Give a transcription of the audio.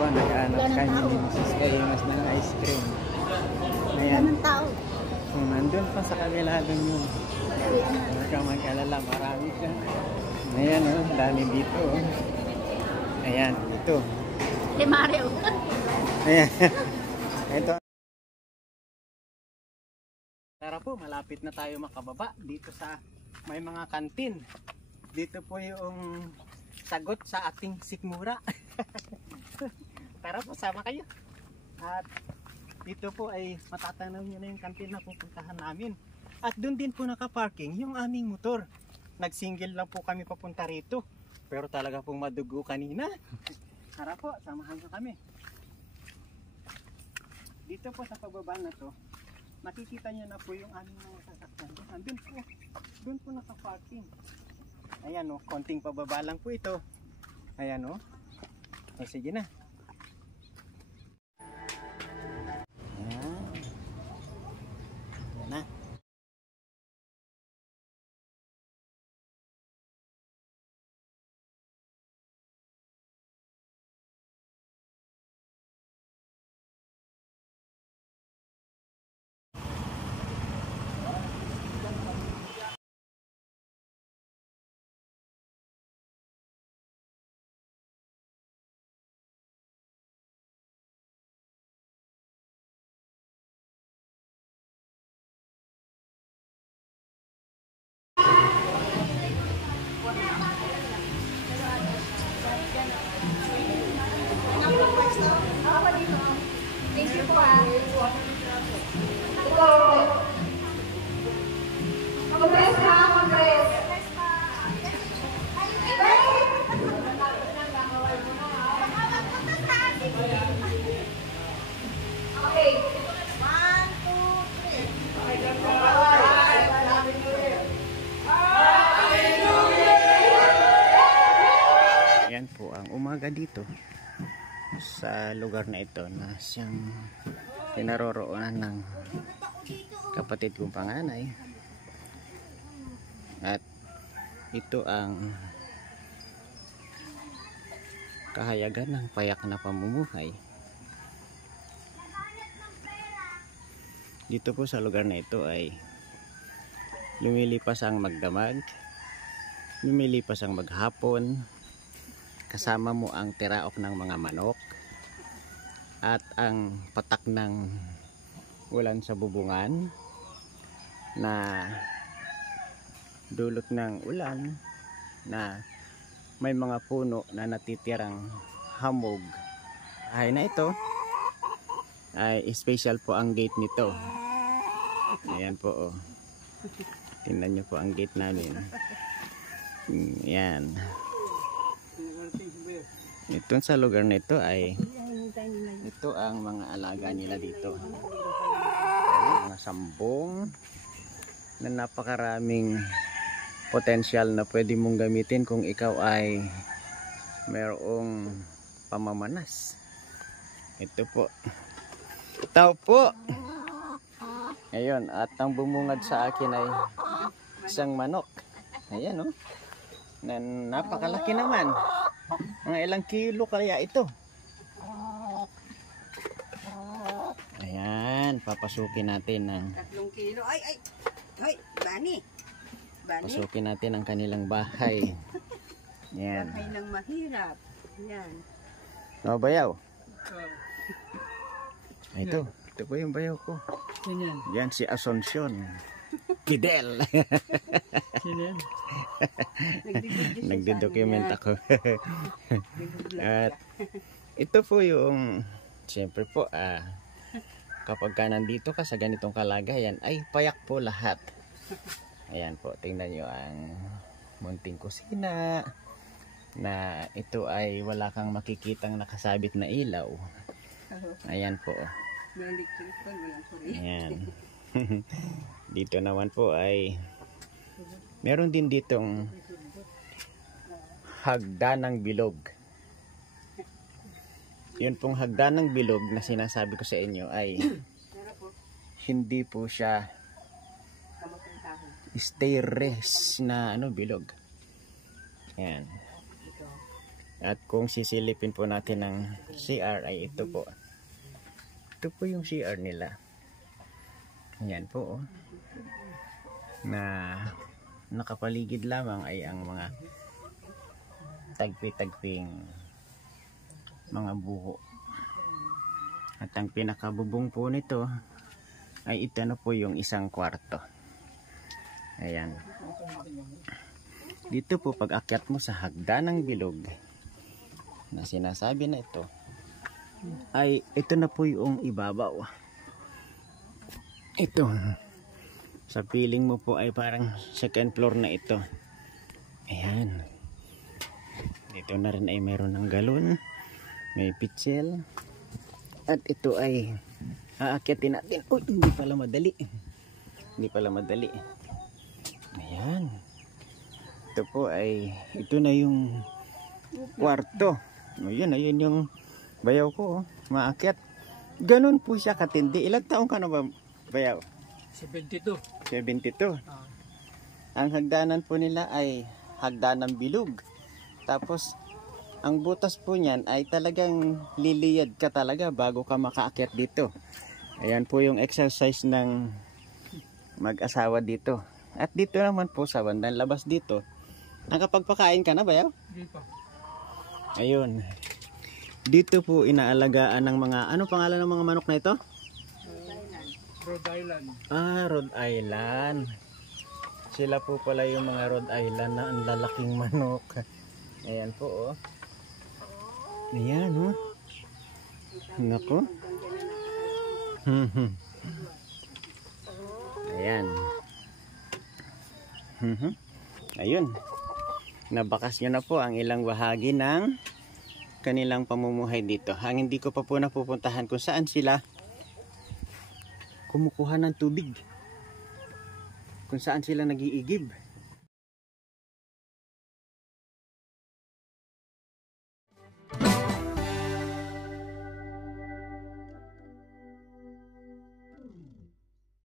po, nag-aanap kami ni Mrs. Kaimas ng ice cream. Ayan. Anong tao? Nandun pa sa kabila dun yun. Huwag kang mag-alala, marami siya. Ayan o, dami dito o. Ayan, ito. Si Mario. Ayan. Ito. Tara po, malapit na tayo makababa dito sa may mga kantin. Dito po yung sagot sa ating sikmura. Tara po, sama kayo. At dito po ay matatanaw nyo na yung kantin na pupuntahan namin. At doon din po nakaparking yung aming motor. Nagsingle lang po kami papunta rito. Pero talaga pong madugo kanina. Tara po, samahan nyo kami. Dito po sa pababa na to, makikita nyo na po yung aming mga sasakyan. Doon po nakaparking. Ayan o, konting pababa lang po ito. Ayan o. O sige na. Ayan. Ayan na. Thank you po ah. Congress ha, Congress. Okay. 1, 2, 3. Ayan po ang umaga dito sa lugar na ito na siyang pinaroroonan ng kapatid kong panganay. At ito ang kahayagan ng payak na pamumuhay. Dito po sa lugar na ito ay lumilipas ang magdamag, lumilipas ang maghapon, kasama mo ang tiraok ng mga manok at ang patak ng ulan sa bubungan na dulot ng ulan na may mga puno na natitirang hamog. Ay na ito ay special po ang gate nito. Ayan po oh. Tingnan nyo po ang gate namin. Ayan. Ito sa lugar na ito ay ito ang mga alaga nila dito. Mga sambong na napakaraming potensyal na pwede mong gamitin kung ikaw ay mayroong pamamanas. Ito po. Ito po. Ayun, at ang bumungad sa akin ay isang manok. Ayan oh. Napakalaki naman. Mga ilang kilo kaya ito. Ayan, papasukin natin ng 3 kilo. Ay, Bani. Pasukin natin ang kanilang bahay. Ayan. Bahay ng mahirap. Yan. No, bayaw. Ito po yung bayaw ko. Yan si Asuncion. Kidel. Nagdi-document ako. At ito po yung siyempre po kapag ka nandito ka sa ganitong kalagayan ay payak po lahat. Ayan po, tingnan nyo ang munting kusina na ito ay wala kang makikitang nakasabit na ilaw. Ayan po. Ayan. Dito naman po ay meron din ditong hagdanang bilog. Yun pong hagdanang bilog na sinasabi ko sa inyo ay hindi po siya stairless na bilog. Ayan. At kung sisilipin po natin ng CR ay ito po. Ito po yung CR nila. Ayan po oh. Na nakapaligid lamang ay ang mga tagpi-tagping mga buho. At ang pinakabubong po nito ay ito na po yung isang kwarto. Ayan. Dito po pag akyat mo sa hagdanang bilog na sinasabi na ito, ay ito na po yung ibabaw. Ito. Sa piling mo po ay parang second floor na ito. Ayan. Dito na rin ay meron ng galon. May pitsil. At ito ay aakyatin natin. Uy, hindi pala madali. Hindi pala madali. Ayan. Ito po ay, ito na yung kwarto. Ayan, ayun yung bayaw ko. Maakyat. Ganun po siya katindi. Ilang taong ka na ba, bayaw? 72. 72. Ang hagdanan po nila ay hagdanan bilog. Tapos ang butas po niyan ay talagang liliyad ka talaga bago ka makaakyat dito. Ayan po yung exercise ng mag-asawa dito. At dito naman po sa bandang labas dito, nakapagpakain ka na ba yaw? Hindi pa. Ayun. Dito po inaalagaan ng mga, ano pangalan ng mga manok na ito? Rhode Island. Ah, Rhode Island. Sila po pala yung mga Rhode Island na ang lalaking manok. Ayan po oh. Ayan oh. Nako. Ayan. Ayun. Nabakas nyo na po ang ilang bahagi ng kanilang pamumuhay dito. Ang hindi ko pa po napupuntahan kung saan sila kumukuha ng tubig. Kung saan sila nag-iigib.